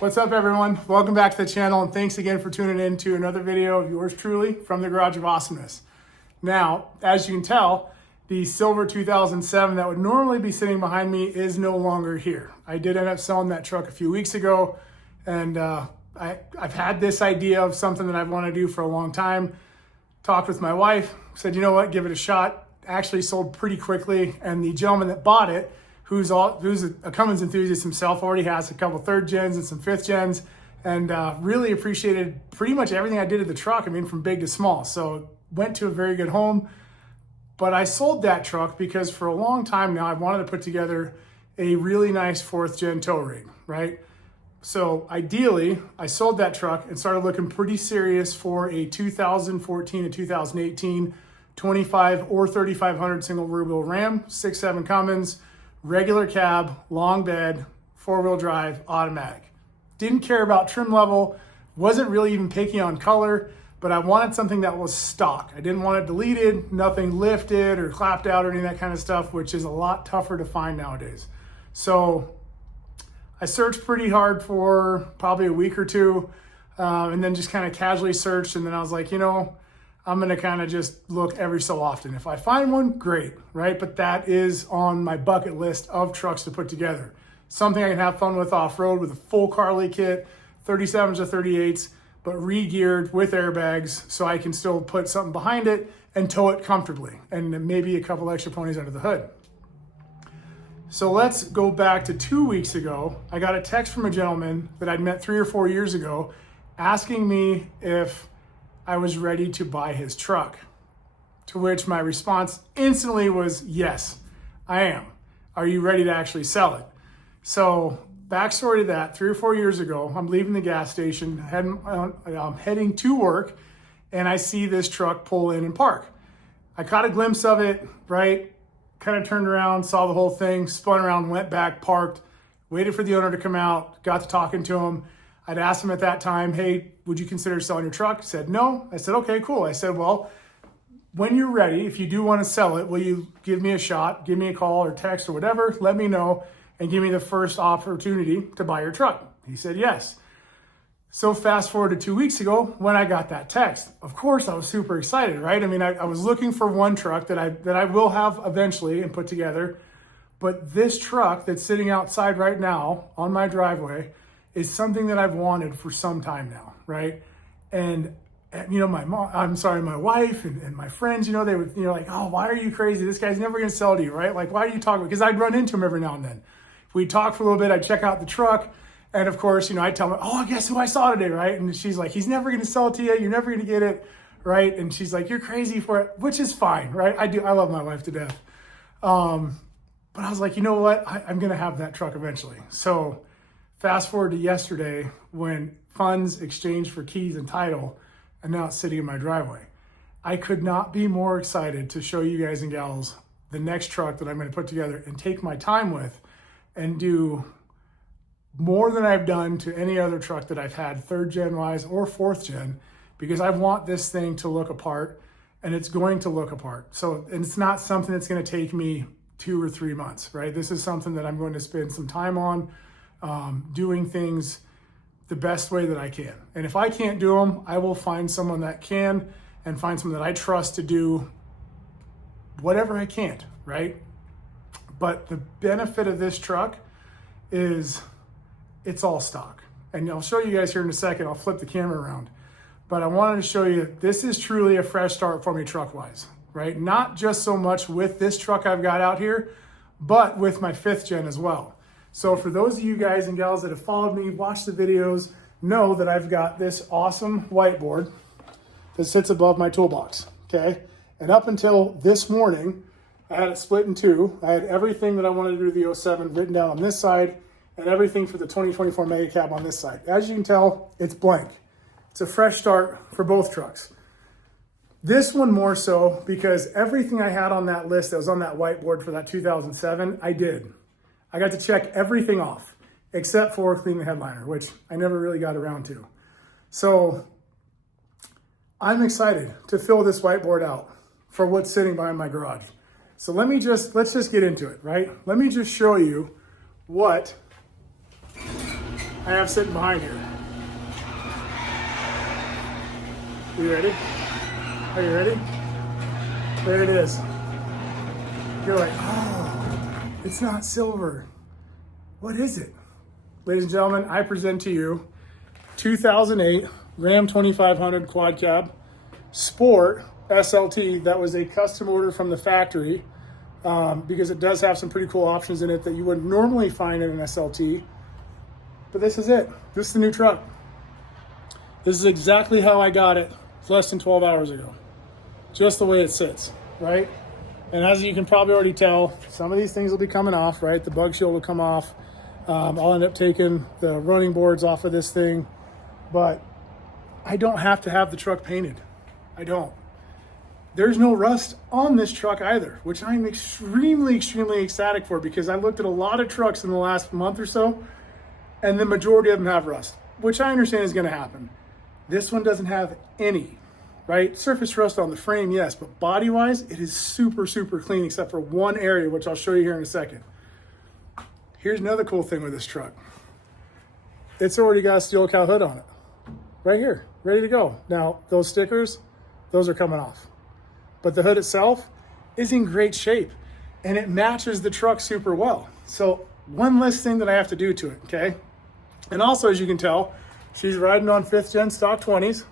What's up, everyone? Welcome back to the channel, and thanks again for tuning in to another video of yours truly from the Garage of Awesomeness. Now, as you can tell, the silver 2007 that would normally be sitting behind me is no longer here. I did end up selling that truck a few weeks ago, and I've had this idea of something that I've wanted to do for a long time. Talked with my wife, said, you know what, give it a shot. Actually sold pretty quickly, and the gentleman that bought it, who's a Cummins enthusiast himself, already has a couple third gens and some fifth gens, and really appreciated pretty much everything I did to the truck. I mean, from big to small. So went to a very good home. But I sold that truck because for a long time now, I've wanted to put together a really nice fourth gen tow rig, right? So ideally, I sold that truck and started looking pretty serious for a 2014 to 2018 25 or 3500 single rear wheel Ram, 6.7 Cummins, regular cab, long bed, four-wheel drive, automatic. Didn't care about trim level, wasn't really even picky on color, but I wanted something that was stock. I didn't want it deleted, nothing lifted or clapped out or any of that kind of stuff, which is a lot tougher to find nowadays. So I searched pretty hard for probably a week or two, and then just kind of casually searched, and then I was like, you know, I'm gonna kind of just look every so often. If I find one, great, right? But that is on my bucket list of trucks to put together. Something I can have fun with off-road with a full Carly kit, 37s or 38s, but re-geared with airbags so I can still put something behind it and tow it comfortably, and maybe a couple extra ponies under the hood. So let's go back to 2 weeks ago. I got a text from a gentleman that I'd met 3 or 4 years ago asking me if I was ready to buy his truck, to which my response instantly was, yes, I am. Are you ready to actually sell it? So backstory to that, 3 or 4 years ago, I'm leaving the gas station, I'm heading to work, and I see this truck pull in and park. I caught a glimpse of it, right? Kind of turned around, saw the whole thing, spun around, went back, parked, waited for the owner to come out, got to talking to him. I'd asked him at that time, hey, would you consider selling your truck? He said, no. I said, okay, cool. I said, well, when you're ready, if you do want to sell it, will you give me a shot, give me a call or text or whatever, let me know, and give me the first opportunity to buy your truck? He said, yes. So fast forward to 2 weeks ago when I got that text. Of course, I was super excited, right? I mean, I was looking for one truck that I will have eventually and put together, but this truck that's sitting outside right now on my driveway is something that I've wanted for some time now, right? And you know, my wife and my friends, you know, they would, like, oh, why are you crazy? This guy's never gonna sell to you, right? Like, why are you talking? Because I'd run into him every now and then. We'd talk for a little bit, I'd check out the truck, and of course, you know, I'd tell him, oh, guess who I saw today, right? And she's like, he's never gonna sell it to you, you're never gonna get it, right? And she's like, you're crazy for it, which is fine, right? I love my wife to death. But I was like, you know what? I'm gonna have that truck eventually. So fast forward to yesterday when funds exchanged for keys and title, and now it's sitting in my driveway. I could not be more excited to show you guys and gals the next truck that I'm going to put together and take my time with and do more than I've done to any other truck that I've had, third gen wise or fourth gen, because I want this thing to look apart, and it's going to look apart. So, and it's not something that's going to take me 2 or 3 months, right? This is something that I'm going to spend some time on, doing things the best way that I can. And if I can't do them, I will find someone that can, and find someone that I trust to do whatever I can't, right? But the benefit of this truck is it's all stock. And I'll show you guys here in a second. I'll flip the camera around. But I wanted to show you, this is truly a fresh start for me truck-wise, right? Not just so much with this truck I've got out here, but with my 5th gen as well. So for those of you guys and gals that have followed me, watched the videos, know that I've got this awesome whiteboard that sits above my toolbox, okay? And up until this morning, I had it split in two. I had everything that I wanted to do with the 07 written down on this side, and everything for the 2024 Mega Cab on this side. As you can tell, it's blank. It's a fresh start for both trucks. This one more so because everything I had on that list that was on that whiteboard for that 2007, I did. I got to check everything off except for clean the headliner, which I never really got around to. So I'm excited to fill this whiteboard out for what's sitting behind my garage. So let's just get into it, right? Let me just show you what I have sitting behind here. You ready? Are you ready? There it is. You're like, oh, it's not silver. What is it? Ladies and gentlemen, I present to you 2008 Ram 2500 Quad Cab Sport SLT. That was a custom order from the factory because it does have some pretty cool options in it that you wouldn't normally find in an SLT. But this is it. This is the new truck. This is exactly how I got it less than 12 hours ago. Just the way it sits, right? And as you can probably already tell, some of these things will be coming off, right? The bug shield will come off. I'll end up taking the running boards off of this thing, but I don't have to have the truck painted. I don't. There's no rust on this truck either, which I'm extremely, extremely ecstatic for because I looked at a lot of trucks in the last month or so, and the majority of them have rust, which I understand is going to happen. This one doesn't have any, right? Surface rust on the frame, yes, but body-wise, it is super, super clean except for one area, which I'll show you here in a second. Here's another cool thing with this truck. It's already got a steel cow hood on it, right here, ready to go. Now, those stickers, those are coming off. But the hood itself is in great shape, and it matches the truck super well. So one less thing that I have to do to it, okay? And also, as you can tell, she's riding on 5th gen stock 20s.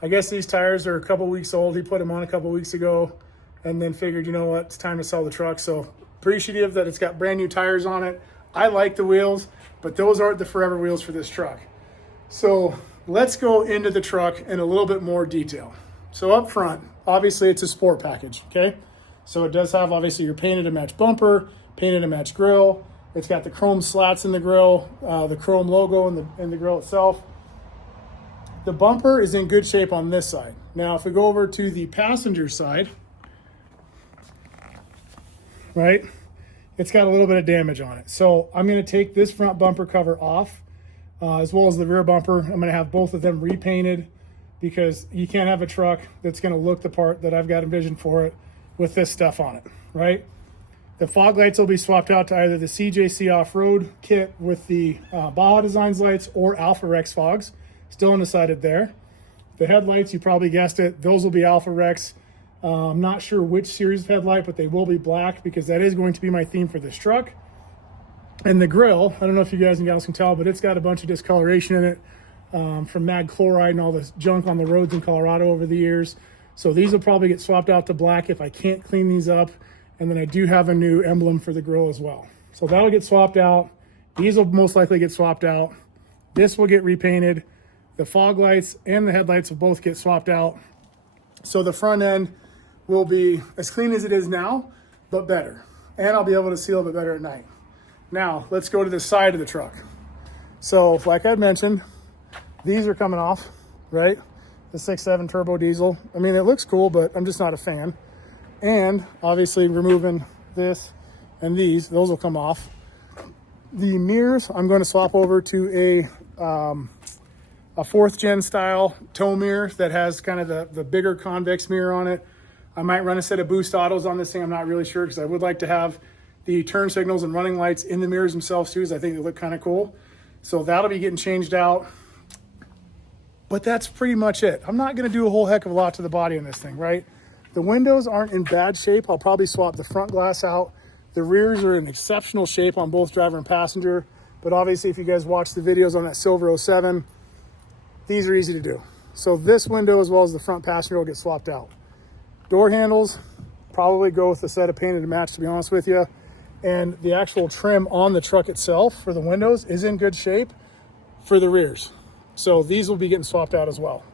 I guess these tires are a couple weeks old. He put them on a couple weeks ago and then figured, you know what, it's time to sell the truck. So appreciative that it's got brand new tires on it. I like the wheels, but those aren't the forever wheels for this truck. So let's go into the truck in a little bit more detail. So up front, obviously it's a sport package, okay? So it does have obviously your painted to match bumper, painted to match grille. It's got the chrome slats in the grille, the chrome logo in the grille itself. The bumper is in good shape on this side. Now, if we go over to the passenger side, right, it's got a little bit of damage on it. So I'm going to take this front bumper cover off, as well as the rear bumper. I'm going to have both of them repainted because you can't have a truck that's going to look the part that I've got envisioned for it with this stuff on it, right? The fog lights will be swapped out to either the CJC off-road kit with the Baja Designs lights or Alpha Rex fogs. Still undecided there. The headlights, you probably guessed it, those will be Alpha Rex. I'm not sure which series of headlight, but they will be black because that is going to be my theme for this truck. And the grille, I don't know if you guys and gals can tell, but it's got a bunch of discoloration in it from mag chloride and all this junk on the roads in Colorado over the years. So these will probably get swapped out to black if I can't clean these up. And then I do have a new emblem for the grille as well. So that'll get swapped out. These will most likely get swapped out. This will get repainted. The fog lights and the headlights will both get swapped out. So the front end will be as clean as it is now, but better. And I'll be able to see a little bit better at night. Now, let's go to the side of the truck. So like I mentioned, these are coming off, right? The 6.7 turbo diesel. I mean, it looks cool, but I'm just not a fan. And obviously removing this and these, those will come off. The mirrors, I'm going to swap over to a 4th gen style tow mirror that has kind of the bigger convex mirror on it. I might run a set of boost autos on this thing. I'm not really sure because I would like to have the turn signals and running lights in the mirrors themselves too, because I think they look kind of cool. So that'll be getting changed out. But that's pretty much it. I'm not going to do a whole heck of a lot to the body on this thing, right? The windows aren't in bad shape. I'll probably swap the front glass out. The rears are in exceptional shape on both driver and passenger. But obviously, if you guys watch the videos on that Silver 07, these are easy to do. So this window as well as the front passenger will get swapped out. Door handles, probably go with a set of painted to match, to be honest with you. And the actual trim on the truck itself for the windows is in good shape for the rears. So these will be getting swapped out as well.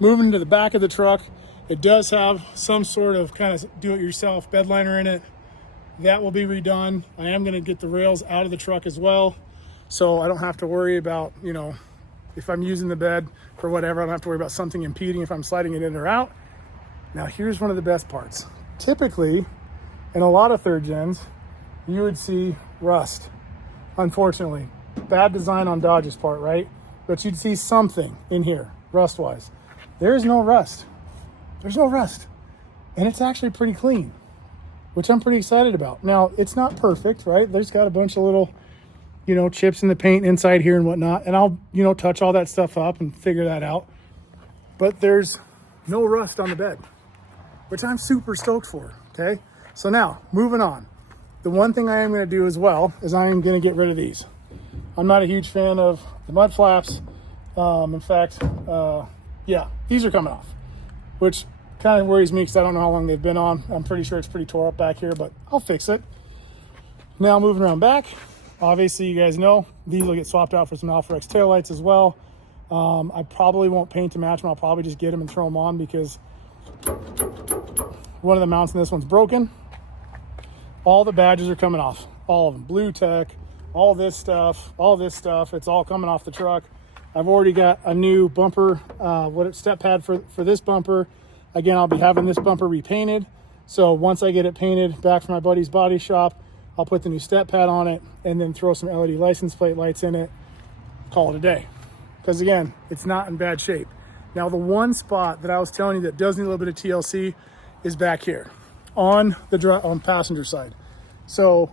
Moving to the back of the truck, it does have some sort of kind of do-it-yourself bed liner in it. That will be redone. I am going to get the rails out of the truck as well, so I don't have to worry about, you know, if I'm using the bed for whatever, I don't have to worry about something impeding if I'm sliding it in or out. Now, here's one of the best parts. Typically, in a lot of 3rd gens, you would see rust. Unfortunately, bad design on Dodge's part, right? But you'd see something in here, rust-wise. There's no rust. There's no rust. And it's actually pretty clean, which I'm pretty excited about. Now, it's not perfect, right? There's got a bunch of little you know, chips in the paint inside here and whatnot. And I'll, you know, touch all that stuff up and figure that out. But there's no rust on the bed, which I'm super stoked for, okay? So now, moving on. The one thing I am gonna do as well is I am gonna get rid of these. I'm not a huge fan of the mud flaps. In fact, yeah, these are coming off, which kind of worries me because I don't know how long they've been on. I'm pretty sure it's pretty tore up back here, but I'll fix it. Now moving around back, obviously you guys know these will get swapped out for some Alpha X taillights as well. I probably won't paint to match them. I'll probably just get them and throw them on because one of the mounts in this one's broken. All the badges are coming off, all of them. Blue Tech, all this stuff, it's all coming off the truck. I've already got a new bumper, step pad for this bumper. Again, I'll be having this bumper repainted. So once I get it painted back from my buddy's body shop, I'll put the new step pad on it and then throw some LED license plate lights in it, call it a day. Because again, it's not in bad shape. Now the one spot that I was telling you that does need a little bit of TLC is back here on the passenger side. So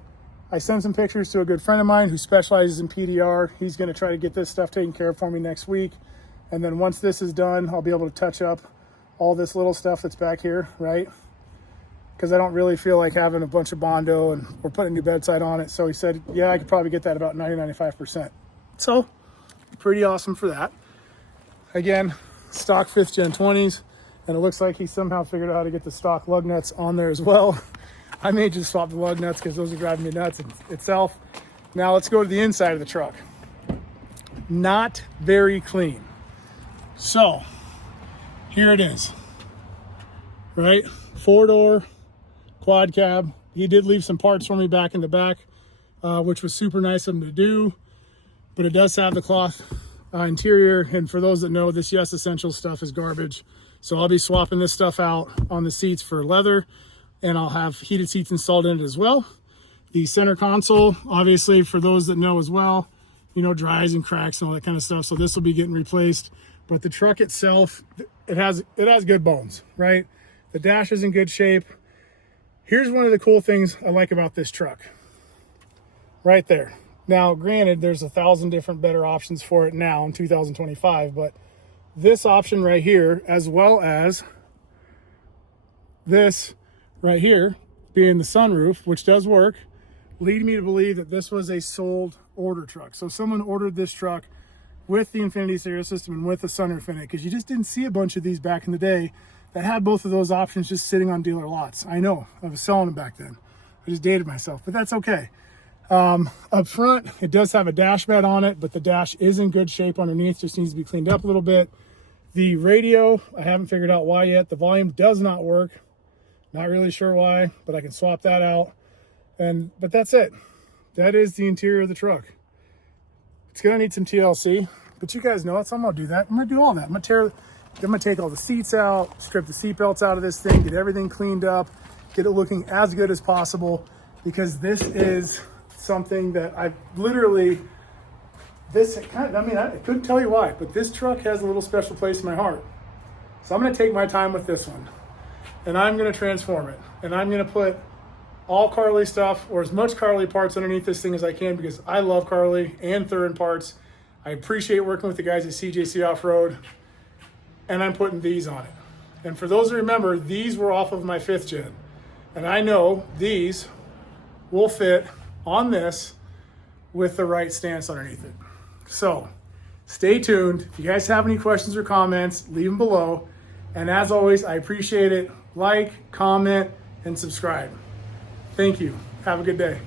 I sent some pictures to a good friend of mine who specializes in PDR. He's gonna try to get this stuff taken care of for me next week. And then once this is done, I'll be able to touch up all this little stuff that's back here, right? Because I don't really feel like having a bunch of Bondo and we're putting a new bedside on it. So he said, yeah, I could probably get that about 90-95%. So pretty awesome for that. Again, stock 5th gen 20s, and it looks like he somehow figured out how to get the stock lug nuts on there as well. I may just swap the lug nuts because those are driving me nuts itself. Now let's go to the inside of the truck. Not very clean. So here it is, right? 4-door quad cab. He did leave some parts for me back in the back, which was super nice of him to do, but it does have the cloth interior. And for those that know, this Yes Essentials stuff is garbage. So I'll be swapping this stuff out on the seats for leather, and I'll have heated seats installed in it as well. The center console, obviously, for those that know as well, you know, dries and cracks and all that kind of stuff. So this will be getting replaced. But the truck itself, it has good bones, right? The dash is in good shape. Here's one of the cool things I like about this truck. Right there. Now, granted, there's 1,000 different better options for it now in 2025, but this option right here, as well as this right here, being the sunroof, which does work, lead me to believe that this was a sold order truck. So someone ordered this truck with the Infiniti stereo system and with the sunroof in it, because you just didn't see a bunch of these back in the day that had both of those options just sitting on dealer lots. I know, I was selling them back then. I just dated myself, but that's okay. Up front, it does have a dash bed on it, but the dash is in good shape underneath, just needs to be cleaned up a little bit. The radio, I haven't figured out why yet. The volume does not work. Not really sure why, but I can swap that out. But that's it. That is the interior of the truck. It's gonna need some TLC, but you guys know it, so I'm gonna do that. I'm gonna do all that. I'm gonna take all the seats out, strip the seat belts out of this thing, get everything cleaned up, get it looking as good as possible, because this is something that I literally, I couldn't tell you why, but this truck has a little special place in my heart. So I'm gonna take my time with this one, and I'm gonna transform it, and I'm gonna put all Carli stuff, or as much Carli parts underneath this thing as I can, because I love Carli and Thurin parts. I appreciate working with the guys at CJC Off-Road, and I'm putting these on it. And for those who remember, these were off of my 5th gen, and I know these will fit on this with the right stance underneath it. So stay tuned. If you guys have any questions or comments, leave them below. And as always, I appreciate it. Like, comment, and subscribe. Thank you. Have a good day.